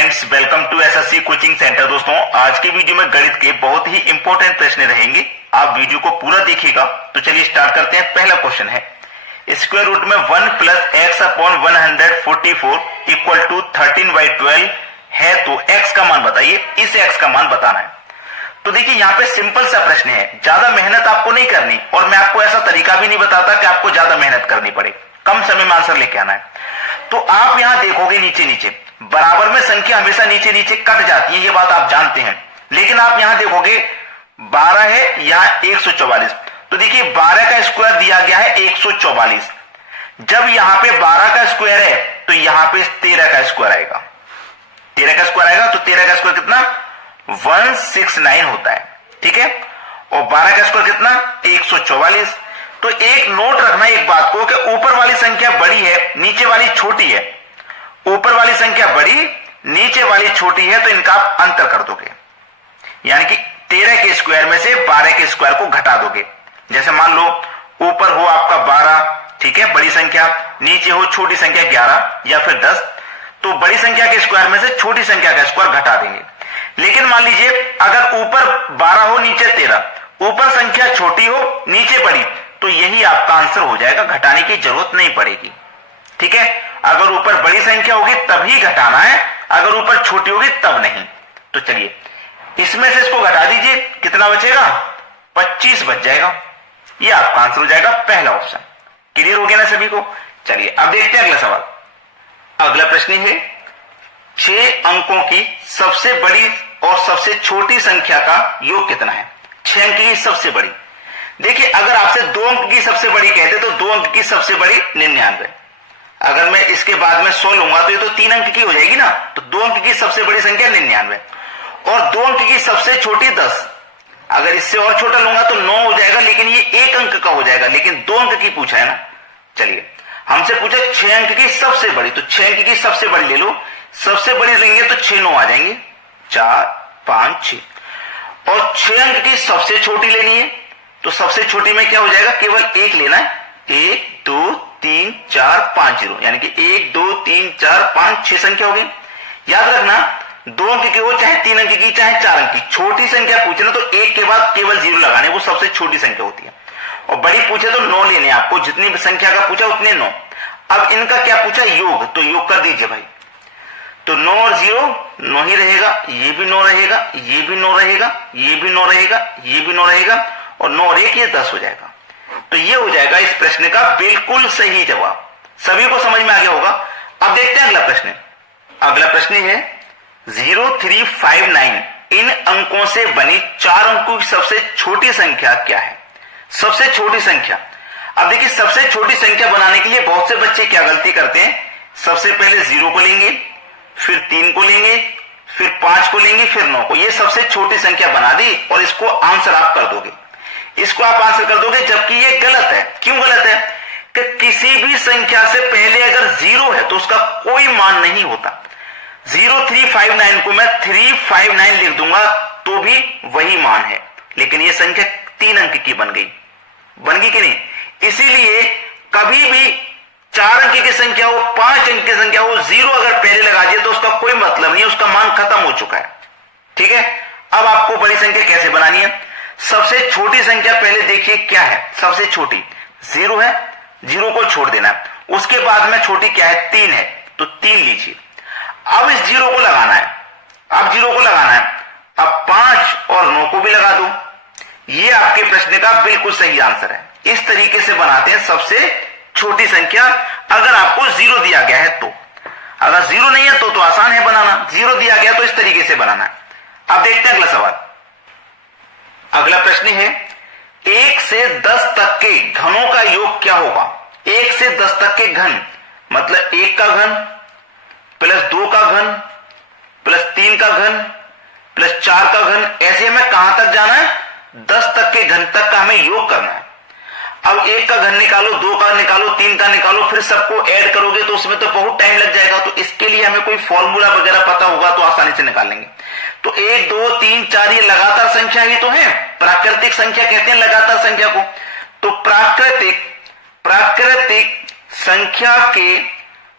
Friends, welcome to SSC coaching centre. दोस्तों, आज की वीडियो में गणित के बहुत ही इंपॉर्टेंट प्रश्न रहेंगे। आप वीडियो को पूरा देखिएगा। तो चलिए स्टार्ट करते हैं। पहला क्वेश्चन है, स्क्वायर रूट में 1 plus X upon 144 equal to 13/12 है, तो एक्स का मान बताइए। इस एक्स का मान बताना है। तो देखिए, यहाँ पे सिंपल सा प्रश्न है, ज्यादा मेहनत आपको नहीं करनी, और मैं आपको ऐसा तरीका भी नहीं बताता कि आपको ज्यादा मेहनत करनी पड़े, कम समय में आंसर लेके आना है। तो आप यहां देखोगे नीचे नीचे बराबर में संख्या हमेशा नीचे नीचे कट जाती है, ये बात आप जानते हैं। लेकिन आप यहां देखोगे 12 है, यहां 144। तो देखिए 12 का स्क्वायर दिया गया है 144। जब यहां पे 12 का स्क्वायर है तो यहां पे 13 का स्क्वायर आएगा। 13 का स्क्वायर आएगा तो 13 का स्क्वायर कितना 169 होता है, ठीक है। और 12 का स्क्वायर कितना 144। तो एक नोट रखना एक बात को कि ऊपर वाली संख्या बड़ी है, नीचे वाली छोटी है। ऊपर वाली संख्या बड़ी, नीचे वाली छोटी है, तो इनका आप अंतर कर दोगे, यानी कि 13 के स्क्वायर में से 12 के स्क्वायर को घटा दोगे। जैसे मान लो ऊपर हो आपका 12, ठीक है, बड़ी संख्या, नीचे हो छोटी संख्या 11 या फिर 10, तो बड़ी संख्या के स्क्वायर में से छोटी संख्या का स्क्वायर घटा देंगे। लेकिन मान लीजिए अगर ऊपर 12 हो, नीचे 13, ऊपर संख्या छोटी हो, नीचे बड़ी, तो यही आपका आंसर हो जाएगा, घटाने की जरूरत नहीं पड़ेगी, ठीक है। अगर ऊपर बड़ी संख्या होगी तभी घटाना है, अगर ऊपर छोटी होगी तब नहीं। तो चलिए इसमें से इसको घटा दीजिए, कितना बचेगा 25 बच जाएगा। ये आपका आंसर हो जाएगा पहला ऑप्शन। क्लियर हो गया ना सभी को। चलिए अब देखते हैं अगला सवाल। अगला प्रश्न है, 6 अंकों की सबसे बड़ी और सबसे छोटी संख्या का योग कितना है। 6 अंक की सबसे बड़ी। देखिए अगर आपसे 2 अंक की सबसे बड़ी कहते तो 2 अंक की सबसे बड़ी 99। अगर मैं इसके बाद में 100 लूंगा तो ये तो 3 अंक की हो जाएगी ना। तो 2 अंक की सबसे बड़ी संख्या 99 और 2 अंक की सबसे छोटी 10। अगर इससे और छोटा लूंगा तो 9 हो जाएगा, लेकिन ये 1 अंक का हो जाएगा, लेकिन 2 अंक की पूछा है ना। चलिए हमसे पूछा 6 अंक की सबसे बड़ी, तो 6 अंक की सबसे बड़ी ले लो। सबसे बड़ी लेंगे तो 6 9 आ जाएंगे, 4 5 6। और 6 अंक की सबसे छोटी लेनी है तो सबसे छोटी में क्या हो जाएगा, केवल 1 लेना है। 1 2 3 4 5 0, यानी कि 1 2 3 4 5 6 संख्या होगी। याद रखना 2 अंक की हो, चाहे 3 अंक की, चाहे 4 अंक की, छोटी संख्या पूछे ना तो 1 के बाद केवल 0 लगाने, वो सबसे छोटी संख्या होती है। और बड़ी पूछे तो 9 लेने आपको, जितनी संख्या का पूछा उतने 9। अब इनका क्या पूछा, योग, तो योग कर दीजिए भाई। तो 9 और 0 9 ही रहेगा, ये भी 9 रहेगा, ये भी 9 रहेगा, ये भी 9 रहेगा, ये भी 9 रहेगा, और 9 और 1 ये 10 हो जाएगा। तो ये हो जाएगा इस प्रश्न का बिल्कुल सही जवाब। सभी को समझ में आ गया होगा। अब देखते हैं अगला प्रश्न। अगला प्रश्न है 0359 इन अंकों से बनी 4 अंकों की सबसे छोटी संख्या क्या है। सबसे छोटी संख्या। अब देखिए सबसे छोटी संख्या बनाने के लिए बहुत से बच्चे क्या गलती करते हैं, सबसे पहले 0 को लेंगे, फिर 3 को लेंगे, फिर 5 को लेंगे, फिर 9 को। ये सबसे छोटी संख्या बना दी और इसको आंसर आप कर दोगे। इसको आप आंसर कर दोगे, जबकि ये गलत है। क्यों गलत है कि किसी भी संख्या से पहले अगर 0 है तो उसका कोई मान नहीं होता। 0359 को मैं 359 लिख दूंगा तो भी वही मान है, लेकिन ये संख्या 3 अंक की बन गई कि नहीं। इसीलिए कभी भी 4 अंक की संख्या हो, 5 अंक की संख्या हो, 0 अगर पहले लगा दिए तो उसका कोई मतलब नहीं, उसका मान खत्म हो चुका है, ठीक है। अब आपको बड़ी संख्या कैसे बनानी है। सबसे छोटी संख्या पहले देखिए क्या है। सबसे छोटी 0 है, 0 को छोड़ देना है। उसके बाद में छोटी क्या है, 3 है, तो 3 लीजिए। अब इस 0 को लगाना है, अब 0 को लगाना है, अब 5 और 9 को भी लगा दो। ये आपके प्रश्न का बिल्कुल सही आंसर है। इस तरीके से बनाते हैं सबसे छोटी संख्या, अगर आपको 0 दिया गया है तो। अगर 0 नहीं है तो आसान है बनाना, 0 दिया गया तो इस तरीके से बनाना है। अब देखते हैं अगला सवाल। अगला प्रश्न है 1 से 10 तक के घनों का योग क्या होगा। 1 से 10 तक के घन मतलब 1 का घन प्लस 2 का घन प्लस 3 का घन प्लस 4 का घन, ऐसे हमें कहां तक जाना है, 10 तक के घन तक का हमें योग करना है। अब 1 का घन निकालो, 2 का निकालो, 3 का निकालो, फिर सबको ऐड करोगे तो उसमें तो बहुत टाइम लग जाएगा। तो इसके लिए हमें कोई फॉर्मूला वगैरह पता होगा तो आसानी से निकाल लेंगे। तो 1 2 3 4 ये लगातार संख्या ही तो है, प्राकृतिक संख्या कहते हैं लगातार संख्या को। तो प्राकृतिक संख्या के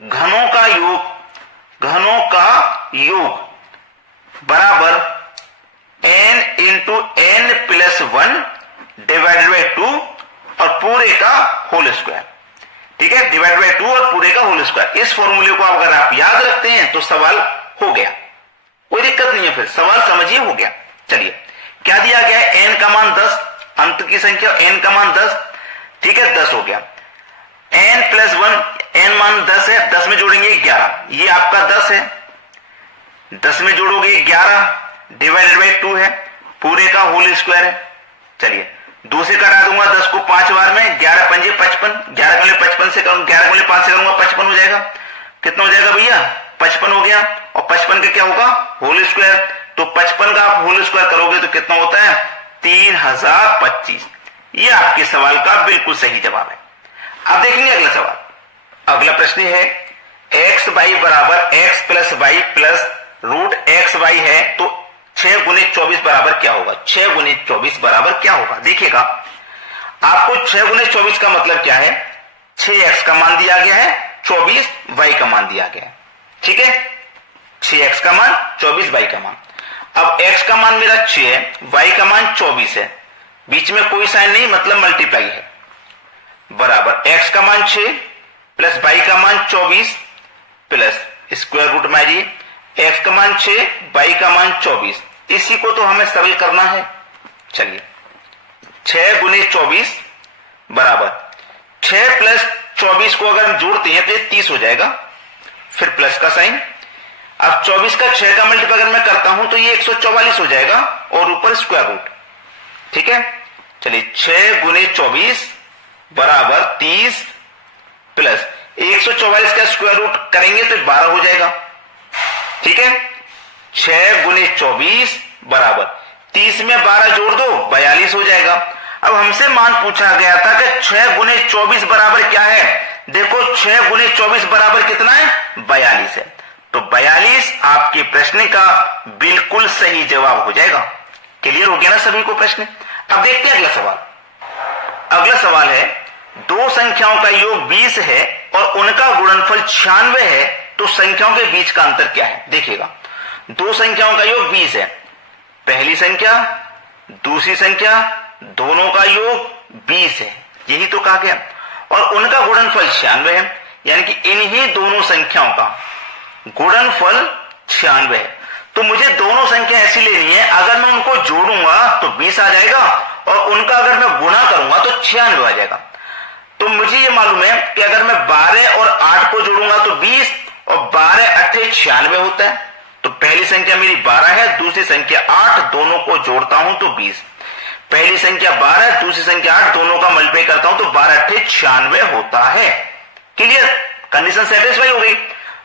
घनों का योग, घनों का योग बराबर n into n plus 1 divided by 2 और पूरे का होल स्क्वायर। ठीक है, डिवाइड बाई 2 और पूरे का होल स्क्वायर। इस फॉर्मूले को अगर आप याद रखते हैं तो सवाल हो गया, कोई दिक्कत नहीं है, फिर सवाल समझिए हो गया। चलिए क्या दिया गया है, n का मान 10, अंत की संख्या n का मान 10, ठीक है 10 हो गया। n प्लस 1, n मान 10 है, 10 में जोड़ेंगे 11, ये आपका 10 है, 10 में जोड़ोगे 11 डिवाइडेड बाई 2 है, पूरे का होल स्क्वायर है। चलिए 2 से कटा दूंगा 10 को 5 बार में, 11 पंजे 55, 11 गुणे 55 से करूंगा, 11 गुणे 5 से करूंगा 55 हो जाएगा। कितना हो जाएगा भैया, 55 हो गया। और 55 का क्या होगा, होल स्क्वायर, तो 55 का आप होल स्क्वायर करोगे तो कितना होता है 3025। ये आपके सवाल का बिल्कुल सही जवाब है। अब देखेंगे अगला सवाल। अगला प्रश्न है एक्स वाई बराबर X plus Y plus root X Y है, तो 6 गुने 24 बराबर क्या होगा, 6 गुने 24 बराबर क्या होगा। देखिएगा आपको 6 गुने 24 का मतलब क्या है, 6x का मान दिया गया है, 24 y का मान दिया गया है। ठीक है, 6x का मान 24 y का मान। अब x का मान मेरा 6 है, y का मान 24 है, बीच में कोई साइन नहीं मतलब मल्टीप्लाई है, बराबर x का मान 6 प्लस y का मान 24 प्लस स्क्वायर रूट में आइए, x का मान 6 y का मान 24, इसी को तो हमें सरल करना है। चलिए 6 गुने 24 बराबर 6 प्लस 24 को अगर हम जोड़ते हैं तो ये 30 हो जाएगा, फिर प्लस का साइन। अब 24 का 6 का मल्टीप्लाई अगर मैं करता हूं तो ये 144 हो जाएगा और ऊपर स्क्वायर रूट। ठीक है, चलिए 6 गुने 24 बराबर 30 प्लस 144 का स्क्वायर रूट करेंगे तो 12 हो जाएगा। ठीक है, 6 गुने 24 बराबर 30 में 12 जोड़ दो 42 हो जाएगा। अब हमसे मान पूछा गया था कि 6 गुने 24 बराबर क्या है, देखो 6 गुने 24 बराबर कितना है 42 है, तो 42 आपके प्रश्न का बिल्कुल सही जवाब हो जाएगा। क्लियर हो गया ना सभी को प्रश्न। अब देखते हैं अगला सवाल। अगला सवाल है दो संख्याओं का योग 20 है और उनका गुणनफल 96 है, तो संख्याओं के बीच का अंतर क्या है। देखिएगा दो संख्याओं का योग 20 है, पहली संख्या दूसरी संख्या दोनों का योग 20 है, यही तो कहा गया, और उनका गुणनफल 96 है, यानी कि इन्हीं दोनों संख्याओं का गुणनफल 96 है। तो मुझे दोनों संख्या ऐसी लेनी है, अगर मैं उनको जोड़ूंगा तो 20 आ जाएगा और उनका अगर मैं गुणा करूंगा तो 96 आ जाएगा। तो मुझे ये मालूम है कि अगर मैं 12 और 8 को जोड़ूंगा तो 20 और 12 8 96 होता है। तो पहली संख्या मेरी 12 है, दूसरी संख्या 8, दोनों को जोड़ता हूं तो 20। पहली संख्या 12 दूसरी संख्या 8, दोनों का मल्टीप्लाई करता हूं तो 12 8 96 होता है। क्लियर, कंडीशन सेटिस्फाई हो गई।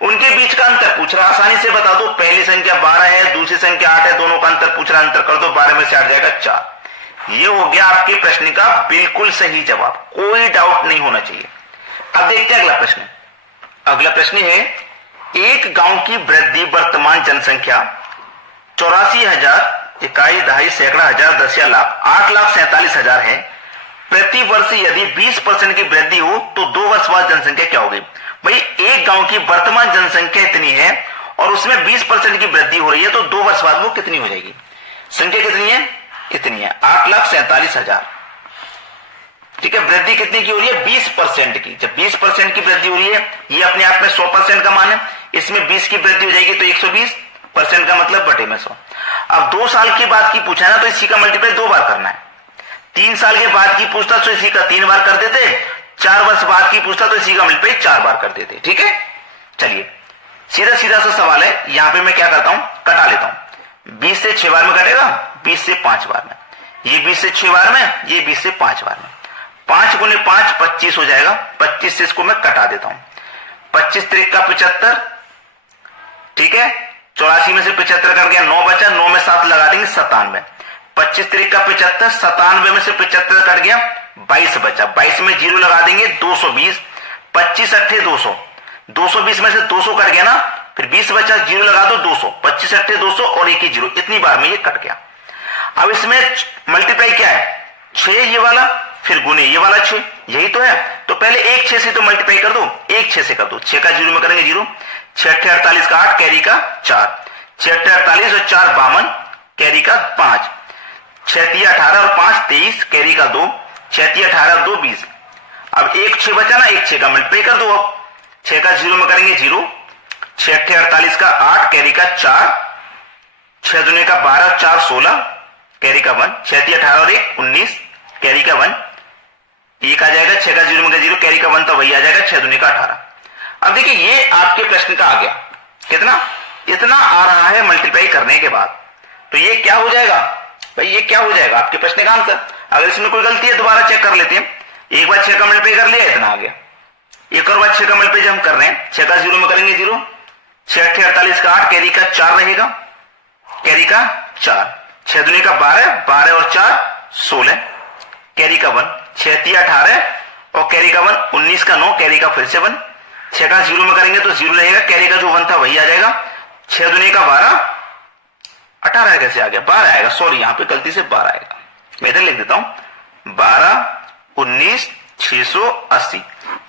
उनके बीच का अंतर पूछ रहा, आसानी से बता दो, पहली संख्या 12 है दूसरी संख्या 8 है, दोनों का अंतर पूछ रहा, अंतर कर दो, 12 में से 8 जाएगा 4। ये हो गया आपके प्रश्न का बिल्कुल सही जवाब, कोई डाउट नहीं होना चाहिए। अब देखते हैं अगला प्रश्न। अगला प्रश्न है एक गांव की वृद्धि वर्तमान जनसंख्या 84,000 इकाई दहाई सैकड़ा हजार 10 या लाख 8,47,000 है। प्रति वर्ष यदि 20% की वृद्धि हो तो 2 वर्ष बाद जनसंख्या क्या होगी। भाई एक गांव की वर्तमान जनसंख्या इतनी है और उसमें 20% की वृद्धि हो रही है, तो 2 वर्ष बाद वो कितनी हो जाएगी। संख्या कितनी है, इतनी है 8,47,000। ठीक है, वृद्धि कितनी की हो रही है 20% की। जब 20% की वृद्धि हो रही है, ये अपने आप में 100% का मान है, इसमें 20 की वृद्धि हो जाएगी तो 120% का मतलब बटे में 100। अब 2 साल के बाद की पूछा है ना, तो इसी का मल्टीप्लाई 2 बार करना है। 3 साल के बाद की पूछता तो इसी का 3 बार कर देते, 4 वर्ष बाद की पूछता तो इसी का मल्टीप्लाई 4 बार कर देते। ठीक है, चलिए सीधा सीधा सा सवाल है, यहां पे मैं क्या करता हूं, कटा लेता हूं। 20 से 6 बार में कटेगा, 20 से 5 बार में, ये 20 से 6 बार में, ये 20 से 5 बार में। 5 गुने 5 25 हो जाएगा, 25 से इसको मैं कटा देता हूं। 25 त्रिक का 75, ठीक है, 84 में से 75 कर गया, 9 बचा, 9 में 7 लगा देंगे 97। 25 त्रिक का 75, 97 में से 75 कट गया, 22 बचा, 22 में 0 लगा देंगे 220। 25 अट्ठे 200, 220 में से 200 कट गया ना, फिर 20 बचा, 0 लगा दो 200, 25 अट्ठे 200 और एक ही 0, इतनी बार में ये कट गया। अब इसमें मल्टीप्लाई क्या है, 6 ये वाला, फिर गुने ये वाला 6, यही तो है। तो पहले एक 6 से तो मल्टीप्लाई कर दो, एक 6 से कर दो, 6 का 0 में करेंगे 0, 6 48 का 8, कैरी का 4, 6 48 और 4 52, कैरी का 5, 6 18 और 5 23, कैरी का 2, 6 18 और 2 20। अब एक 6 बचा ना, एक 6 का मल्टीप्लाई कर दो। अब 6 का 0 में करेंगे 0, 6 48 का 8, कैरी का 4, 6 दूने का 12 और 4 16, कैरी का 1, 6 18 और 1 19, कैरी का 1, एक आ जाएगा। 6 का 0 में 0, कैरी का 1 तो वही आ जाएगा, 6 दूने का 18। अब देखिए ये आपके प्रश्न का आ गया, कितना, इतना आ रहा है मल्टीप्लाई करने के बाद। तो ये क्या हो जाएगा भाई, ये क्या हो जाएगा आपके प्रश्न का आंसर। अगर इसमें कोई गलती है दोबारा चेक कर लेते हैं। एक बार 6 का मल्टीप्लाई कर लिया, इतना आ गया। एक और बार 6 का मल्टीप्लाई हम कर रहे हैं, 6 का 0 में करेंगे 0, 6 48 का 8, कैरी का 4 रहेगा, कैरी का 4, 6 दूने का 12, 12 और 4 16, कैरी का 1, 6 18 और कैरी का 1 19 का 9, कैरी का फिर से 1, 6 का 0 में करेंगे तो 0 रहेगा, कैरी का जो 1 था वही आ जाएगा। 6 दूने का 12, 18 कैसे आ गया, 12 आएगा, सॉरी यहां पे गलती से 12 आएगा, मैं इधर लिख देता हूं 12 19 680।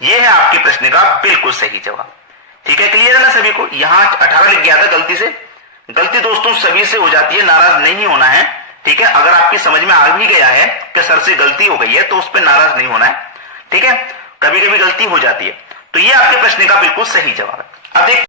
ये है आपके प्रश्न का बिल्कुल सही जवाब। ठीक है, क्लियर है ना सभी को। यहां 18 लिख गया था गलती से। गलती दोस्तों सभी से हो जाती है, नाराज नहीं होना है। ठीक है, अगर आपकी समझ में आ भी गया है कि सर से गलती हो गई है तो उस पर नाराज नहीं होना है। ठीक है, कभी कभी गलती हो जाती है। तो ये आपके प्रश्न का बिल्कुल सही जवाब है। अब देख